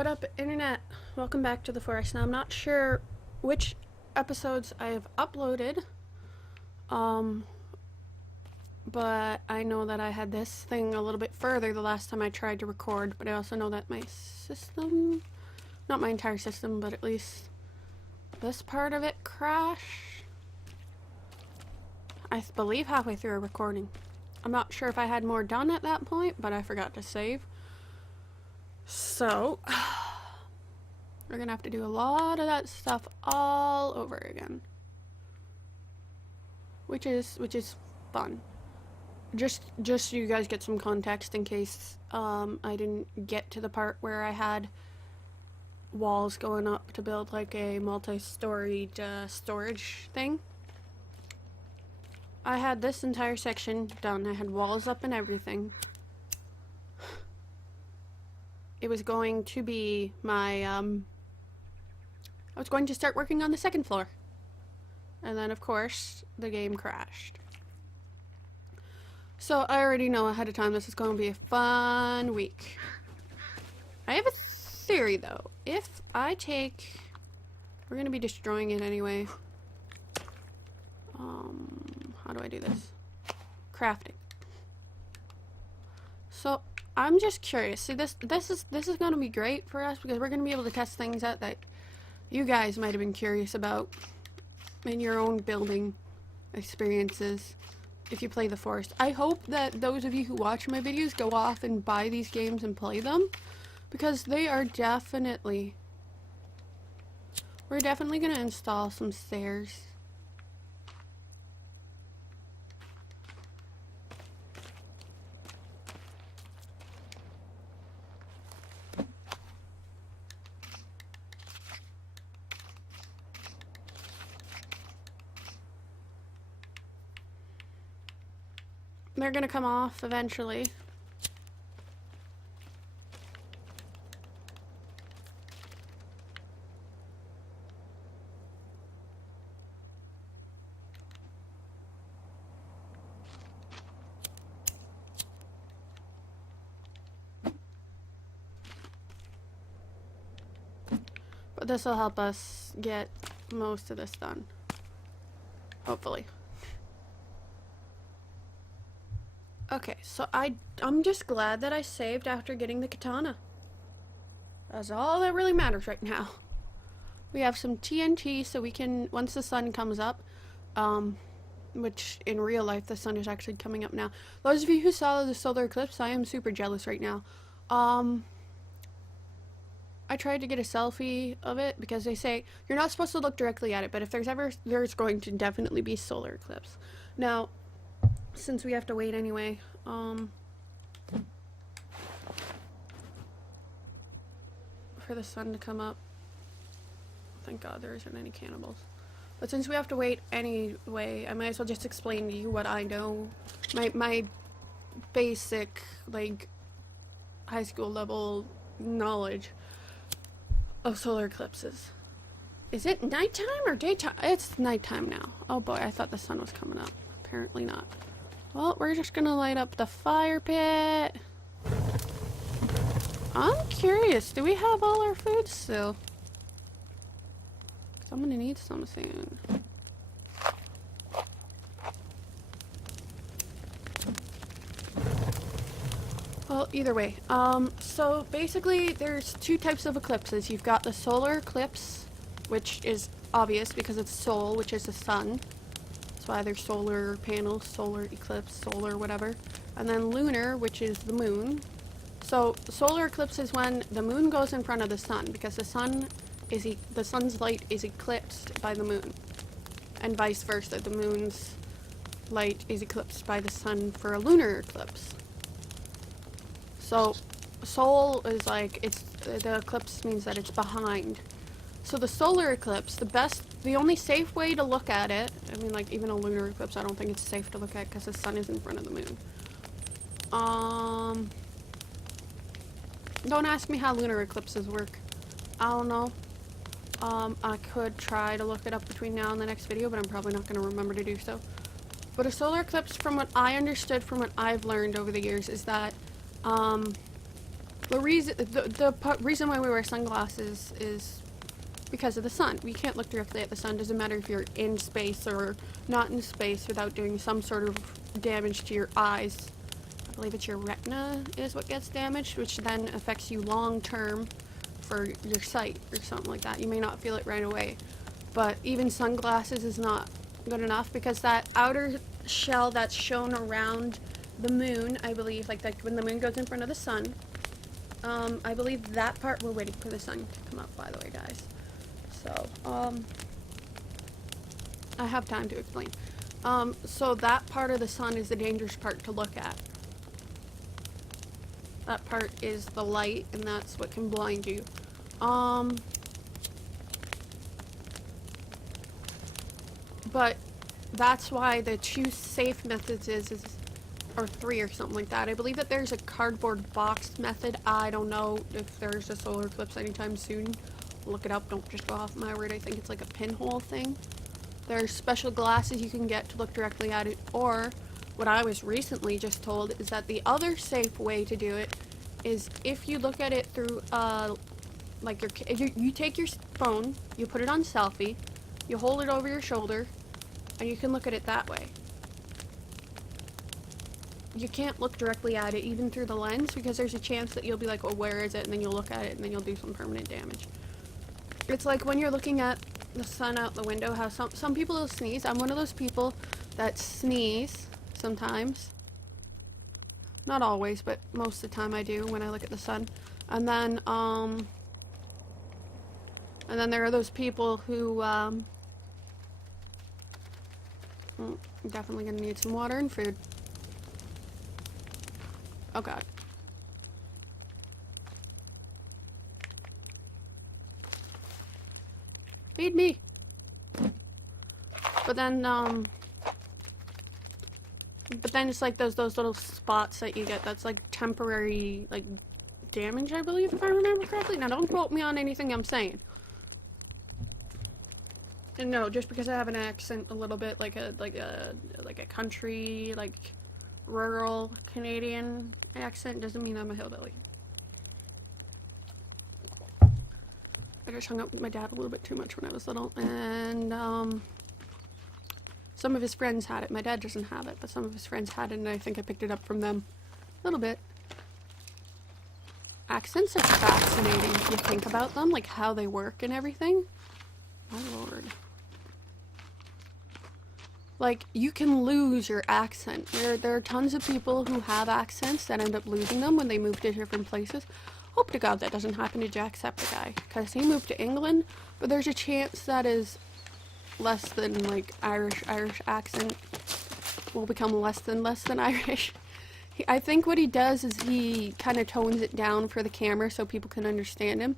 What up, internet? Welcome back to the forest. Now, I'm not sure which episodes I have uploaded, but I know that I had this thing a little bit further the last time I tried to record, but I also know that my system, not my entire system, but at least this part of it crashed. I believe halfway through a recording. I'm not sure if I had more done at that point, but I forgot to save. So, we're gonna have to do a lot of that stuff all over again. Which is fun. Just so you guys get some context in case I didn't get to the part where I had walls going up to build like a multi-storied storage thing. I had this entire section done. I had walls up and everything. It was going to be my, I was going to start working on the second floor. And then, of course, the game crashed. So, I already know ahead of time this is going to be a fun week. I have a theory, though. If I take... We're going to be destroying it anyway. How do I do this? Crafting. So, I'm just curious. See, this is going to be great for us because we're going to be able to test things out that you guys might have been curious about in your own building experiences if you play the forest. I hope that those of you who watch my videos go off and buy these games and play them because they are definitely... We're definitely going to install some stairs. They're gonna come off eventually. But this will help us get most of this done. Hopefully. Okay, so I'm just glad that I saved after getting the katana. That's all that really matters right now. We have some TNT so we can, once the sun comes up, which in real life the sun is actually coming up now. Those of you who saw the solar eclipse, I am super jealous right now. I tried to get a selfie of it because they say you're not supposed to look directly at it, but if there's going to definitely be solar eclipse. Now, since we have to wait anyway, for the sun to come up. Thank God there isn't any cannibals. But since we have to wait anyway, I might as well just explain to you what I know. My basic, like, high school level knowledge of solar eclipses. Is it nighttime or daytime? It's nighttime now. Oh boy, I thought the sun was coming up. Apparently not. Well, we're just gonna light up the fire pit. I'm curious, do we have all our food still? 'Cause I'm gonna need some soon. Well, either way, so basically there's two types of eclipses. You've got the solar eclipse, which is obvious because it's sol, which is the sun. That's why there's solar panels, solar eclipse, solar whatever. And then lunar, which is the moon. So solar eclipse is when the moon goes in front of the sun because the sun's light is eclipsed by the moon. And vice versa, the moon's light is eclipsed by the sun for a lunar eclipse. So sol is like, the eclipse means that it's behind. So the solar eclipse, the only safe way to look at it, I mean, like, even a lunar eclipse, I don't think it's safe to look at because the sun is in front of the moon. Don't ask me how lunar eclipses work. I don't know. I could try to look it up between now and the next video, but I'm probably not going to remember to do so. But a solar eclipse, from what I understood, from what I've learned over the years, is that, reason why we wear sunglasses is because of the sun. We can't look directly at the sun. Doesn't matter if you're in space or not in space without doing some sort of damage to your eyes. I believe it's your retina is what gets damaged, which then affects you long term for your sight or something like that. You may not feel it right away, but even sunglasses is not good enough because that outer shell that's shown around the moon, I believe, like when the moon goes in front of the sun, I believe that part, we're waiting for the sun to come up, by the way, guys. So, I have time to explain. So that part of the sun is the dangerous part to look at. That part is the light, and that's what can blind you. But that's why the two safe methods or 3 or something like that. I believe that there's a cardboard box method. I don't know if there's a solar eclipse anytime soon. Look it up, don't just go off my word. I think it's like a pinhole thing. There's special glasses you can get to look directly at it, or what I was recently just told is that the other safe way to do it is if you look at it through, like you take your phone, you put it on selfie, you hold it over your shoulder, and you can look at it that way. You can't look directly at it even through the lens because there's a chance that you'll be like, well, where is it? And then you'll look at it and then you'll do some permanent damage. It's like when you're looking at the sun out the window, how some people will sneeze. I'm one of those people that sneeze sometimes. Not always, but most of the time I do when I look at the sun. And then there are those people who, I'm definitely gonna need some water and food. Oh god. Feed me! But then it's like those little spots that you get that's like temporary, like, damage, I believe, if I remember correctly. Now don't quote me on anything I'm saying. And no, just because I have an accent a little bit like a country, like, rural Canadian accent doesn't mean I'm a hillbilly. I just hung out with my dad a little bit too much when I was little, and some of his friends had it. My dad doesn't have it, but some of his friends had it, and I think I picked it up from them a little bit. Accents are fascinating if you think about them, like how they work and everything. My lord. Like, you can lose your accent. There are tons of people who have accents that end up losing them when they move to different places. Hope to God that doesn't happen to Jacksepticeye, because he moved to England, but there's a chance that his less than, like, Irish accent will become less than Irish. I think what he does is he kind of tones it down for the camera so people can understand him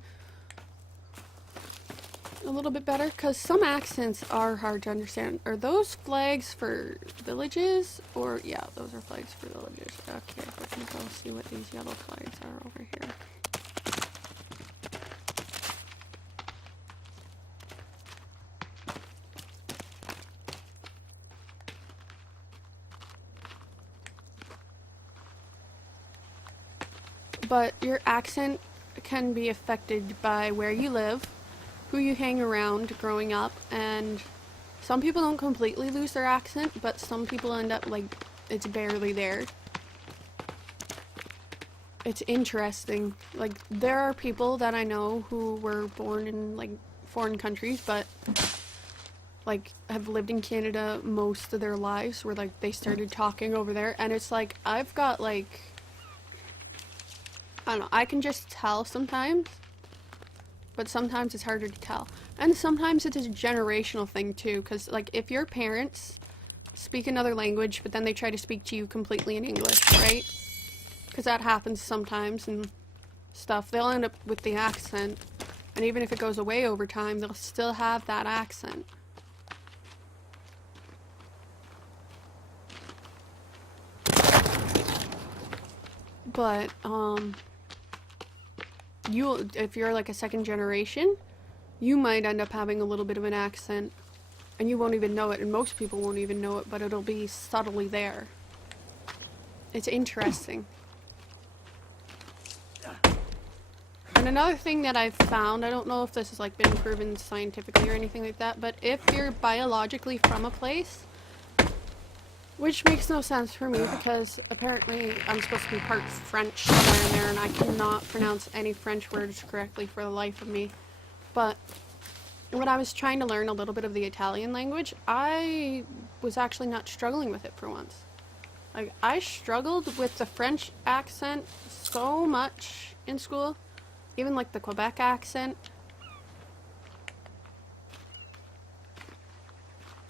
a little bit better, because some accents are hard to understand. Are those flags for villages? Or, yeah, those are flags for villages. Okay, we're gonna go see what these yellow flags are over here. But your accent can be affected by where you live, who you hang around growing up, and some people don't completely lose their accent, but some people end up like it's barely there. It's interesting. Like, there are people that I know who were born in like foreign countries, but like have lived in Canada most of their lives, where like they started talking over there, and it's like I've got like, I don't know, I can just tell sometimes, but sometimes it's harder to tell. And sometimes it's a generational thing too, because like if your parents speak another language, but then they try to speak to you completely in English, right? Because that happens sometimes and stuff. They'll end up with the accent, and even if it goes away over time, they'll still have that accent. But, if you're like a second generation, you might end up having a little bit of an accent, and you won't even know it, and most people won't even know it, but it'll be subtly there. It's interesting. And another thing that I've found, I don't know if this has like been proven scientifically or anything like that, but if you're biologically from a place, which makes no sense for me because apparently I'm supposed to be part French somewhere in there and I cannot pronounce any French words correctly for the life of me. But when I was trying to learn a little bit of the Italian language, I was actually not struggling with it for once. Like, I struggled with the French accent so much in school, even like the Quebec accent.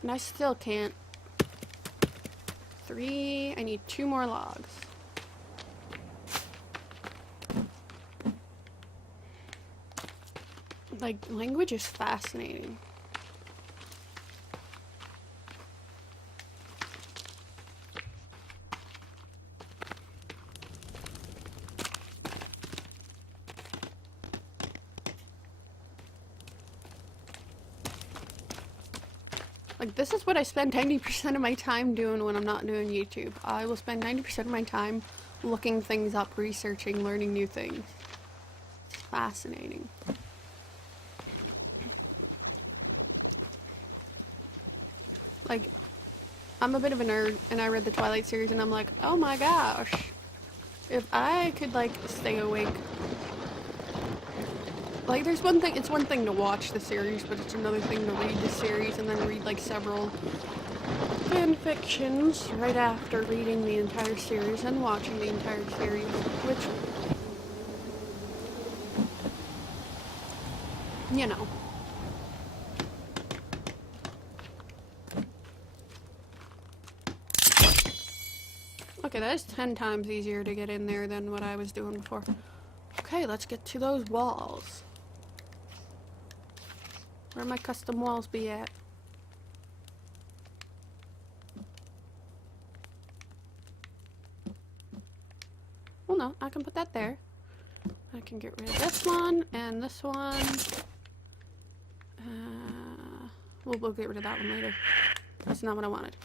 And I still can't. 3, I need 2 more logs. Like, language is fascinating. Like, this is what I spend 90% of my time doing when I'm not doing YouTube. I will spend 90% of my time looking things up, researching, learning new things. It's fascinating. Like, I'm a bit of a nerd, and I read the Twilight series, and I'm like, oh my gosh. If I could, like, stay awake. Like, there's one thing, it's one thing to watch the series, but it's another thing to read the series and then read, like, several fan fictions right after reading the entire series and watching the entire series, which, you know. Okay, that is 10 times easier to get in there than what I was doing before. Okay, let's get to those walls. Where my custom walls be at? Well, no, I can put that there. I can get rid of this one and this one. We'll get rid of that one later. That's not what I wanted.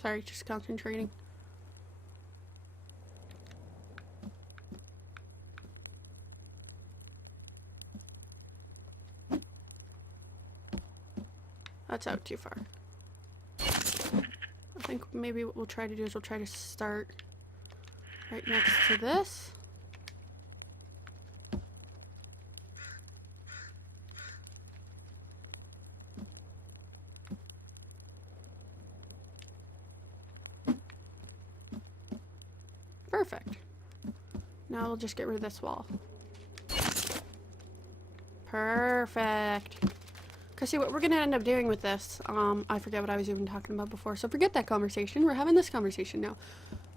Sorry, just concentrating. That's out too far. I think maybe what we'll try to do is we'll try to start right next to this. Perfect. Now we'll just get rid of this wall. Perfect. Because see, what we're going to end up doing with this, I forget what I was even talking about before, so forget that conversation. We're having this conversation now.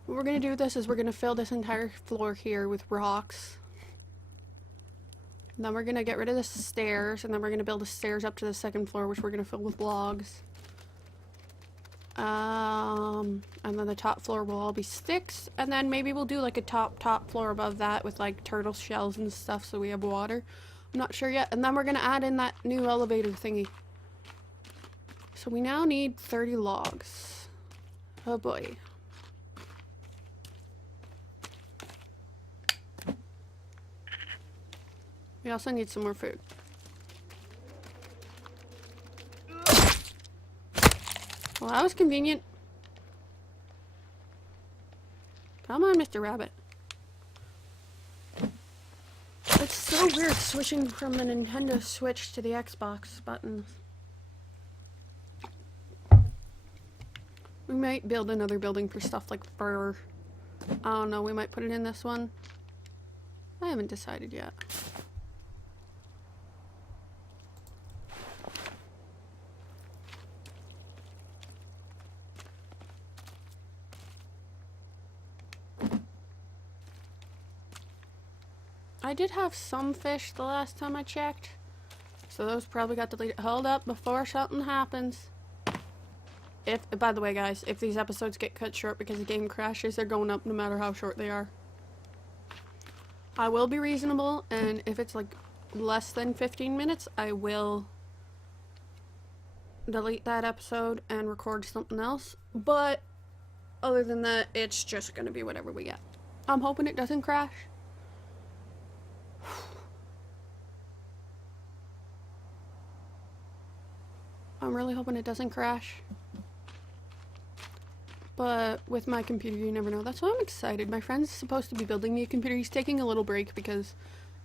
What we're going to do with this is we're going to fill this entire floor here with rocks. And then we're going to get rid of the stairs, and then we're going to build the stairs up to the second floor, which we're going to fill with logs. And then the top floor will all be sticks, and then maybe we'll do like a top floor above that with like turtle shells and stuff so we have water. I'm not sure yet. And then we're gonna add in that new elevator thingy. So we now need 30 logs. Oh boy. We also need some more food. Well, that was convenient. Come on, Mr. Rabbit. It's so weird switching from the Nintendo Switch to the Xbox buttons. We might build another building for stuff like fur. I don't know, we might put it in this one. I haven't decided yet. I did have some fish the last time I checked. So those probably got deleted. Hold up before something happens. By the way, guys, if these episodes get cut short because the game crashes, they're going up no matter how short they are. I will be reasonable, and if it's like less than 15 minutes, I will delete that episode and record something else. But other than that, it's just gonna be whatever we get. I'm hoping it doesn't crash. I'm really hoping it doesn't crash. But with my computer, you never know. That's why I'm excited. My friend's supposed to be building me a computer. He's taking a little break because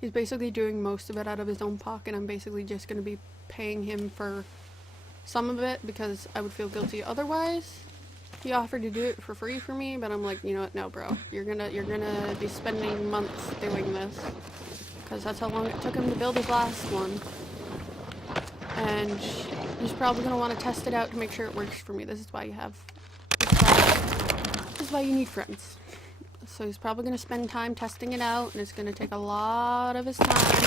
he's basically doing most of it out of his own pocket. I'm basically just going to be paying him for some of it because I would feel guilty otherwise. He offered to do it for free for me, but I'm like, you know what? No, bro. You're gonna be spending months doing this because that's how long it took him to build his last one. And he's probably gonna want to test it out to make sure it works for me. This is why you have. This is why you need friends. So he's probably going to spend time testing it out, and it's going to take a lot of his time.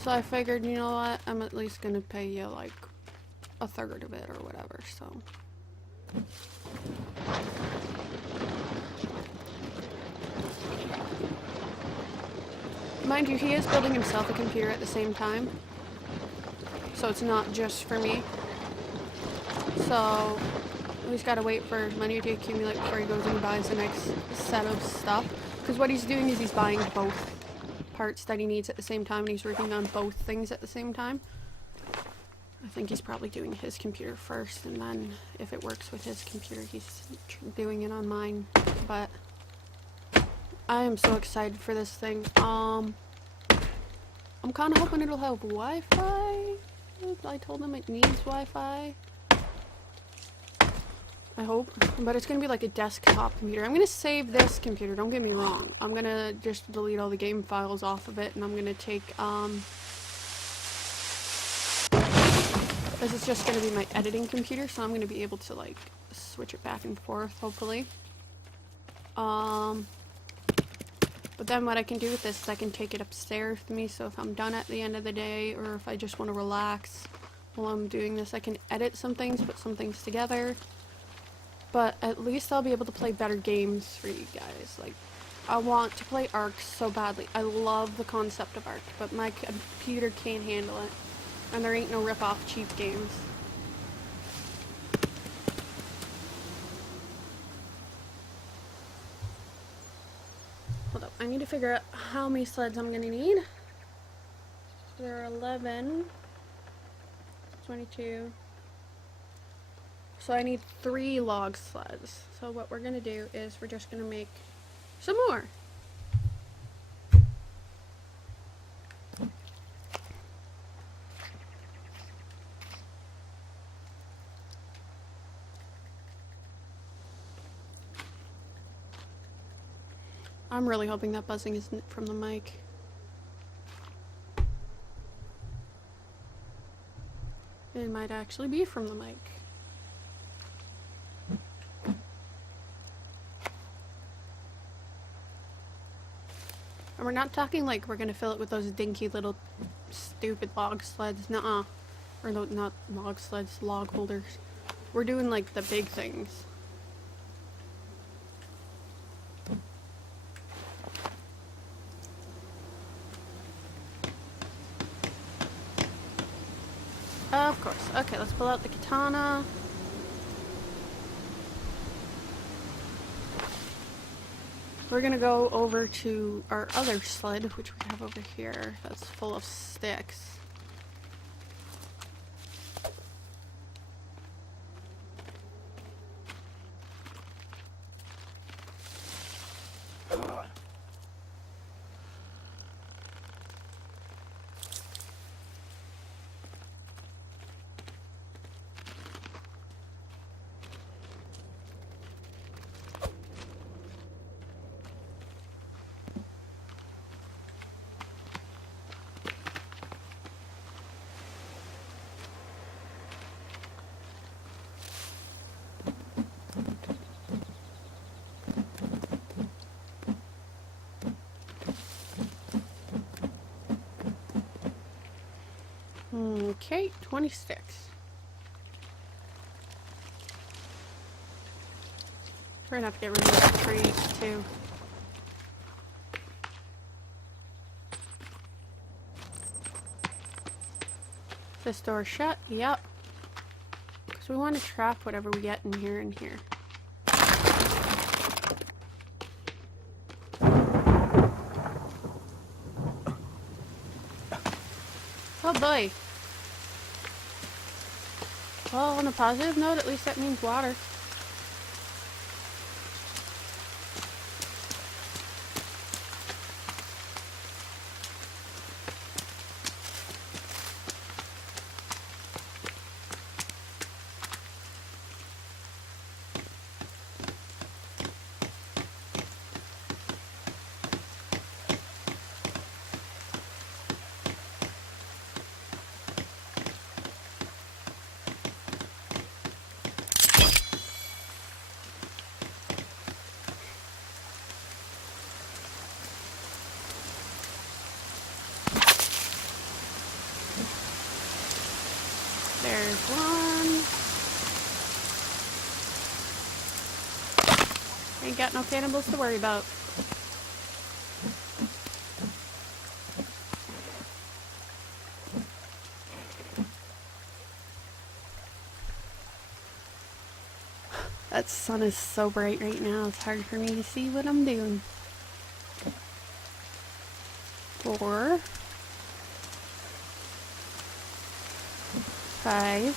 So I figured, you know what, I'm at least going to pay you like a third of it or whatever, so. Mind you, he is building himself a computer at the same time. So it's not just for me. So he's got to wait for money to accumulate before he goes and buys the next set of stuff. Because what he's doing is he's buying both parts that he needs at the same time, and he's working on both things at the same time. I think he's probably doing his computer first, and then if it works with his computer, he's doing it on mine. But I am so excited for this thing. I'm kind of hoping it'll have Wi-Fi. I told him it needs Wi-Fi. I hope, but it's gonna be like a desktop computer. I'm gonna save this computer, don't get me wrong. I'm gonna just delete all the game files off of it, and I'm gonna take, this is just gonna be my editing computer, so I'm gonna be able to, like, switch it back and forth, hopefully. But then what I can do with this is I can take it upstairs with me, so if I'm done at the end of the day, or if I just want to relax while I'm doing this, I can edit some things, put some things together. But at least I'll be able to play better games for you guys. Like, I want to play Ark so badly. I love the concept of Ark, but my computer can't handle it. And there ain't no rip-off cheap games. Hold up, I need to figure out how many sleds I'm gonna need. There are 11, 22. So I need 3 log sleds. So what we're gonna do is we're just gonna make some more. I'm really hoping that buzzing isn't from the mic. It might actually be from the mic. And we're not talking like we're gonna fill it with those dinky little stupid log sleds. Nuh-uh. Or no, not log sleds, log holders. We're doing like the big things. Of course. Okay, let's pull out the katana. We're gonna go over to our other sled, which we have over here, that's full of sticks. Okay, 26. We're gonna have to get rid of the trees too. This door shut? Yep. Because we want to trap whatever we get in here and here. Oh boy. Well, on a positive note, at least that means water. There's one. Ain't got no cannibals to worry about. That sun is so bright right now, it's hard for me to see what I'm doing. 4, 5,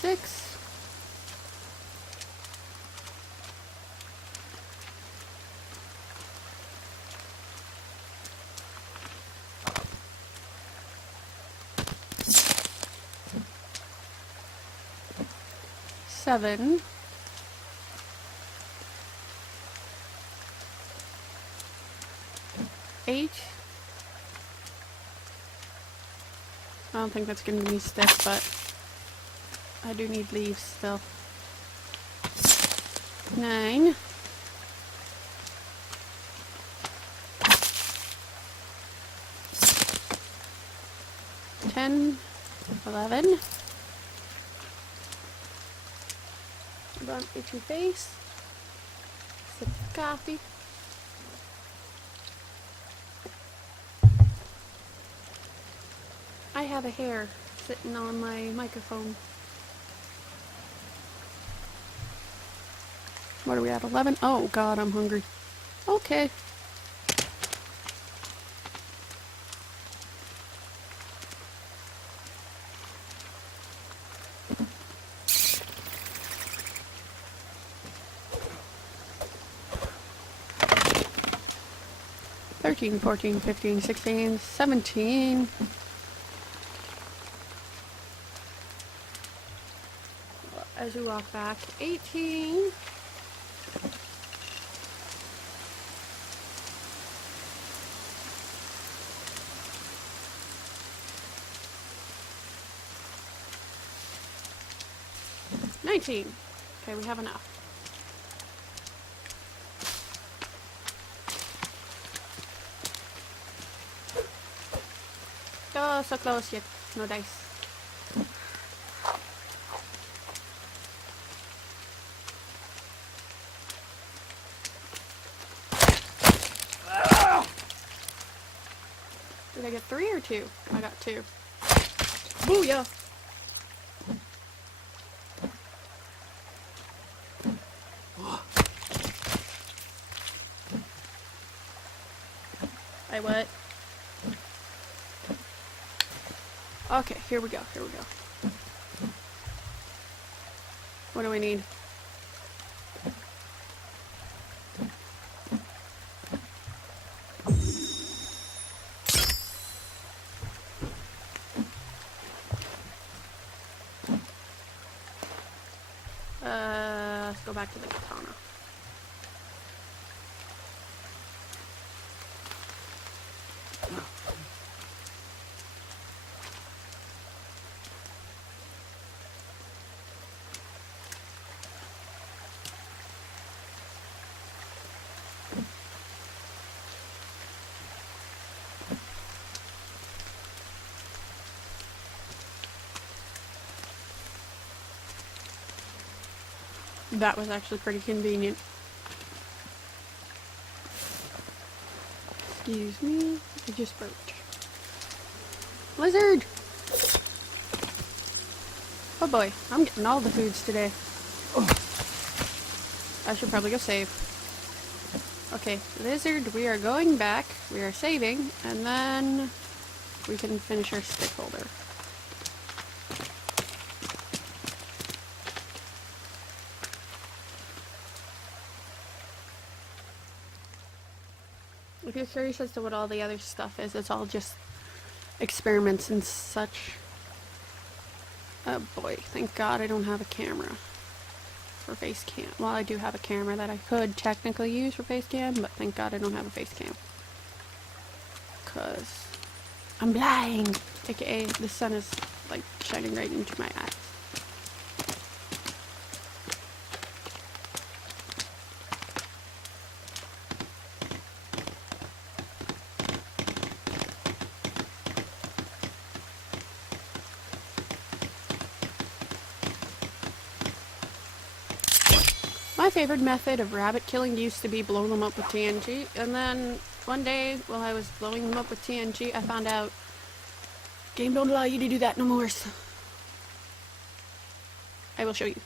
6, 7, 8. I don't think that's gonna be stiff, but I do need leaves still. 9. 10, 11. Hold on, itchy face. Sip of coffee. I have a hair sitting on my microphone. What are we at, 11? Oh god, I'm hungry. Okay. Thirteen, 14, 15, 16, 17. As we walk back, 18. 19. Okay, we have enough. Oh, so close yet. No dice. Did I get 3 or 2? I got 2. Booyah! I what? Okay, here we go, here we go. What do we need? Let's go back to the katana. That was actually pretty convenient. Excuse me, I just burped. Lizard! Oh boy, I'm getting all the foods today. Oh. I should probably go save. Okay, lizard, we are going back. We are saving, and then we can finish our stick holder. If you're curious as to what all the other stuff is, it's all just experiments and such. Oh boy, thank God I don't have a camera for face cam. Well, I do have a camera that I could technically use for face cam, but thank God I don't have a face cam. Cause I'm blind, aka the sun is like shining right into my eyes. My favorite method of rabbit killing used to be blow them up with TNT, and then one day while I was blowing them up with TNT, I found out game don't allow you to do that no more. I will show you.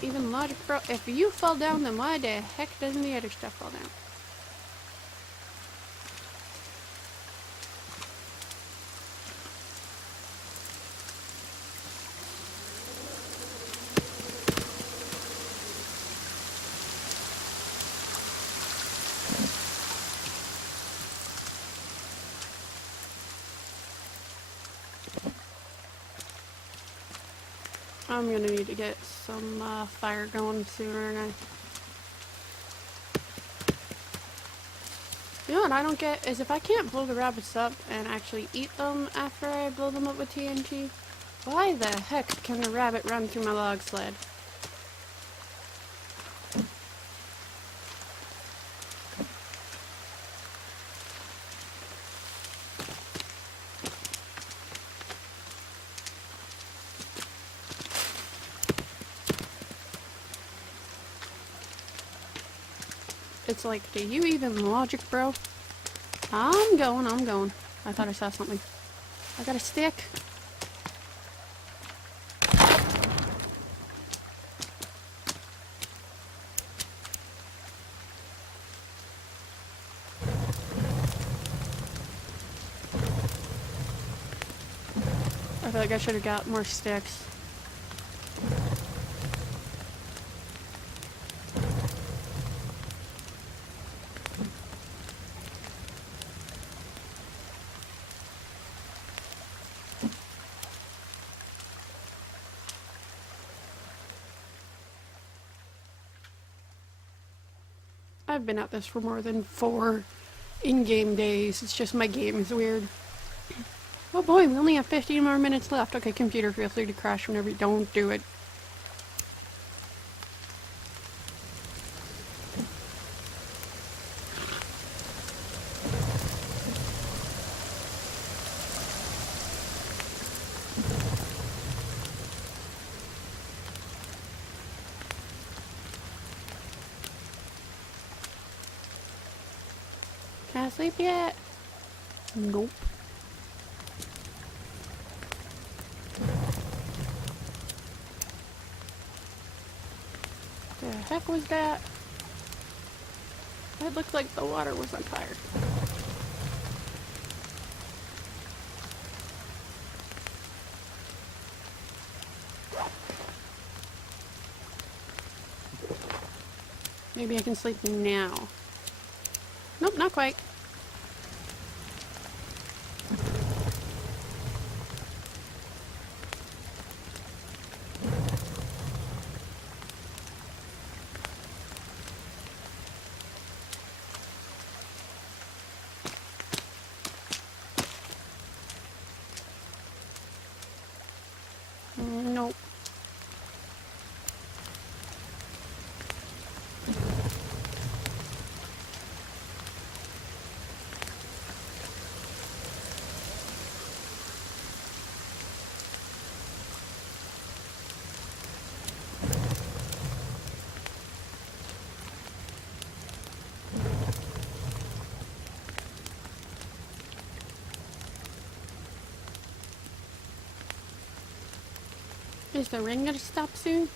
Even logic, bro. If you fall down, then why the heck doesn't the other stuff fall down? I'm gonna need to get some fire going sooner than You know what I don't get is if I can't blow the rabbits up and actually eat them after I blow them up with TNT, why the heck can the rabbit run through my log sled? It's like, do you even logic, bro? I'm going. I thought I saw something. I got a stick. I feel like I should have got more sticks. I've been at this for more than 4 in-game days. It's just my game is weird. Oh boy, we only have 15 more minutes left. Okay, computer, feel free to crash whenever you don't do it. Can I sleep yet? Nope. The heck was that? It looked like the water was on fire. Maybe I can sleep now. Nope, not quite. Nope. Is the rain gonna stop soon?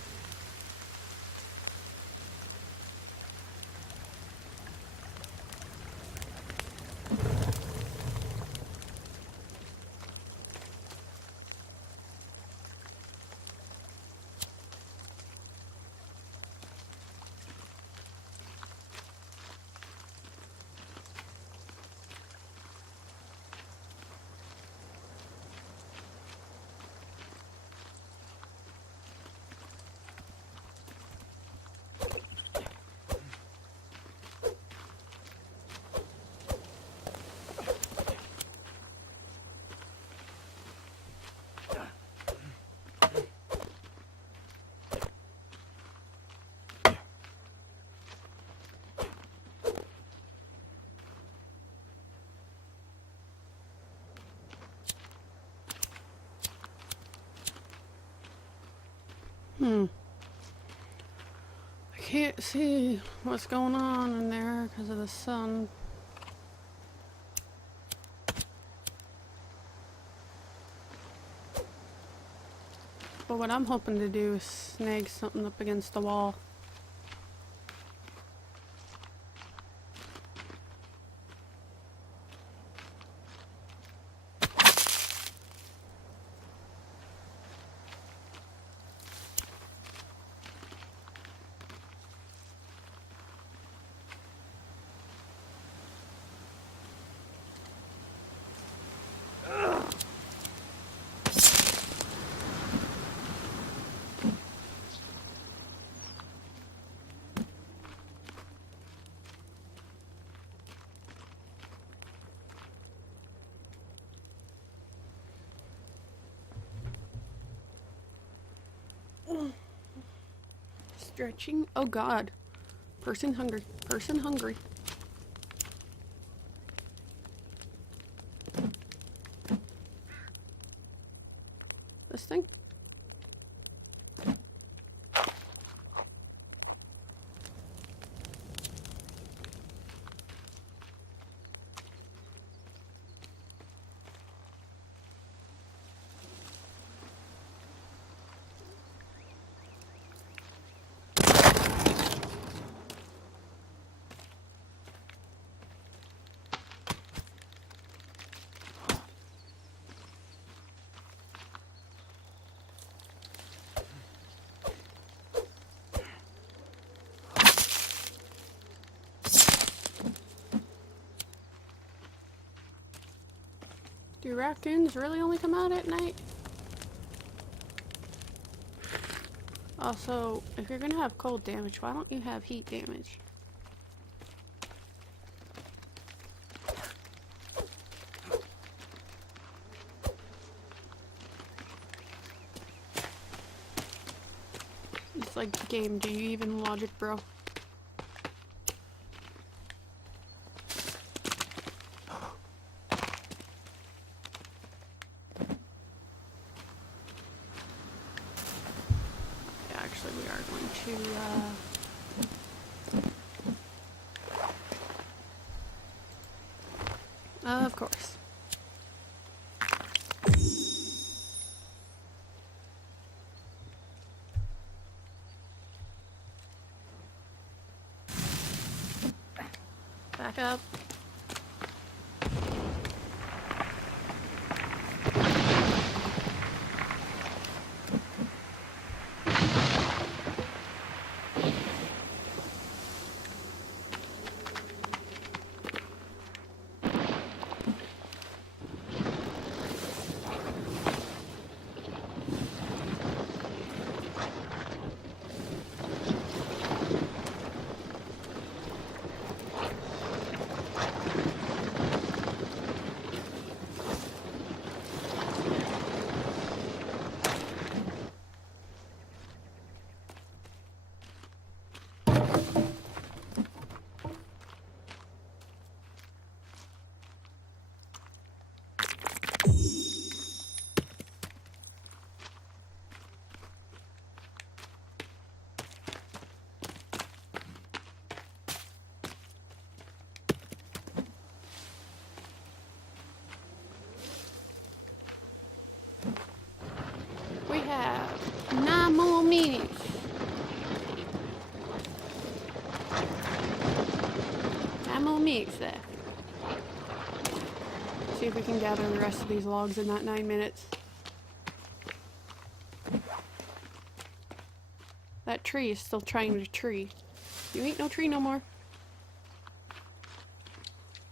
I can't see what's going on in there because of the sun. But what I'm hoping to do is snag something up against the wall. Stretching. Oh God. Person hungry. Person hungry. This thing? Do raccoons really only come out at night? Also, if you're gonna have cold damage, why don't you have heat damage? It's like, game, do you even logic, bro? Actually, we are going to, of course. Back up. minutes left. See if we can gather the rest of these logs in that 9 minutes. That tree is still trying to tree. You ain't no tree no more.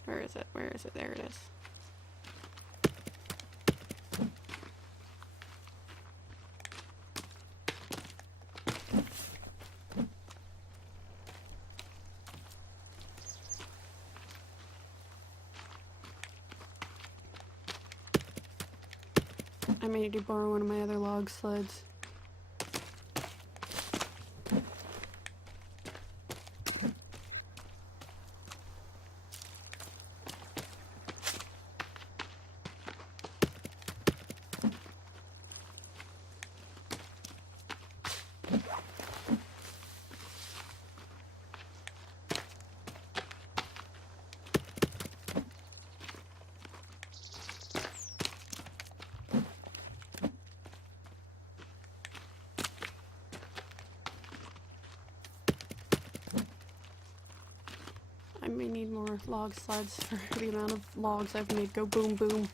Where is it? Where is it? There it is. I may need to borrow one of my other log sleds. I may need more log sleds for the amount of logs I've made go boom boom.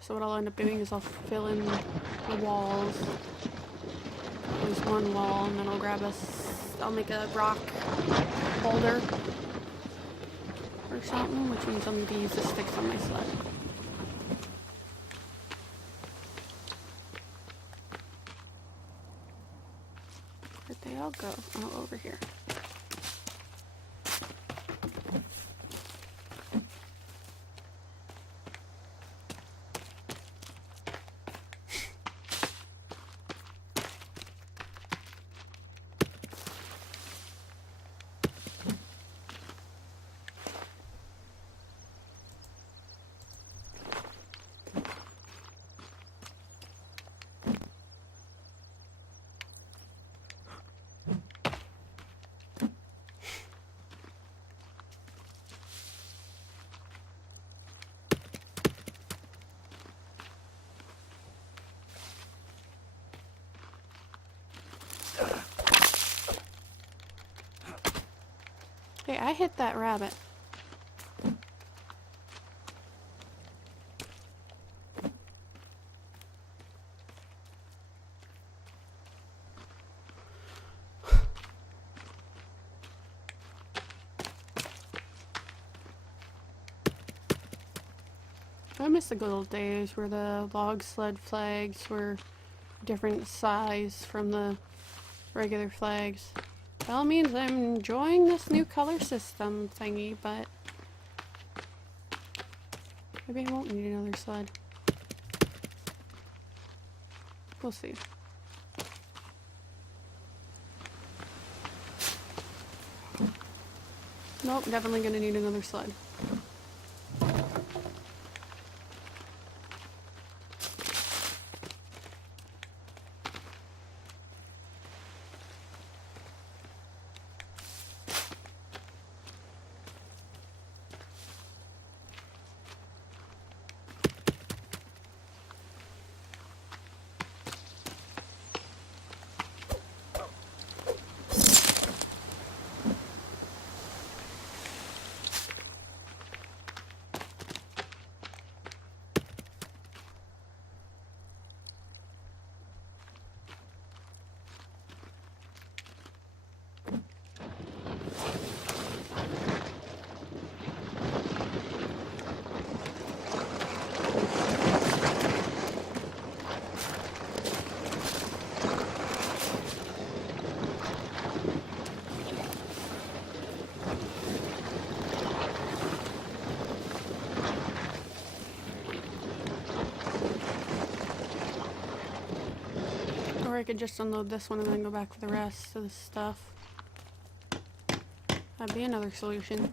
So what I'll end up doing is I'll fill in the walls. At least one wall, and then I'll grab I'll make a rock holder or something, which means I'll need to use the sticks on my sled. Where'd they all go? Oh, over here. Hey, I hit that rabbit. I miss the good old days where the log sled flags were different size from the regular flags. By all means, I'm enjoying this new color system thingy, but maybe I won't need another sled. We'll see. Nope, definitely gonna need another sled. Or I could just unload this one and then go back for the rest of the stuff. That'd be another solution.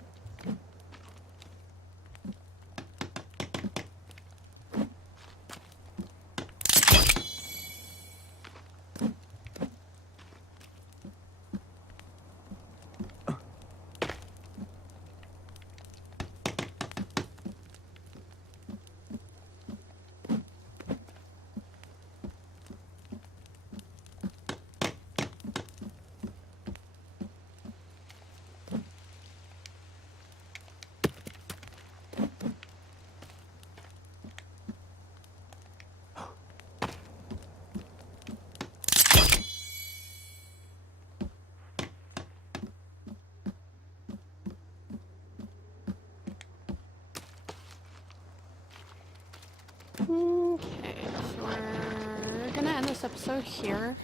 Okay, so we're gonna end this episode here.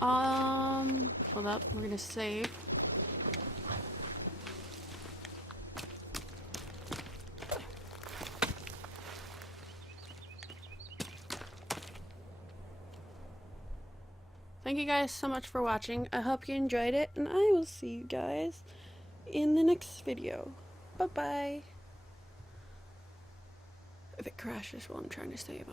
Hold up, we're gonna save. Thank you guys so much for watching. I hope you enjoyed it, and I will see you guys in the next video. Bye-bye. If it crashes while I'm trying to save,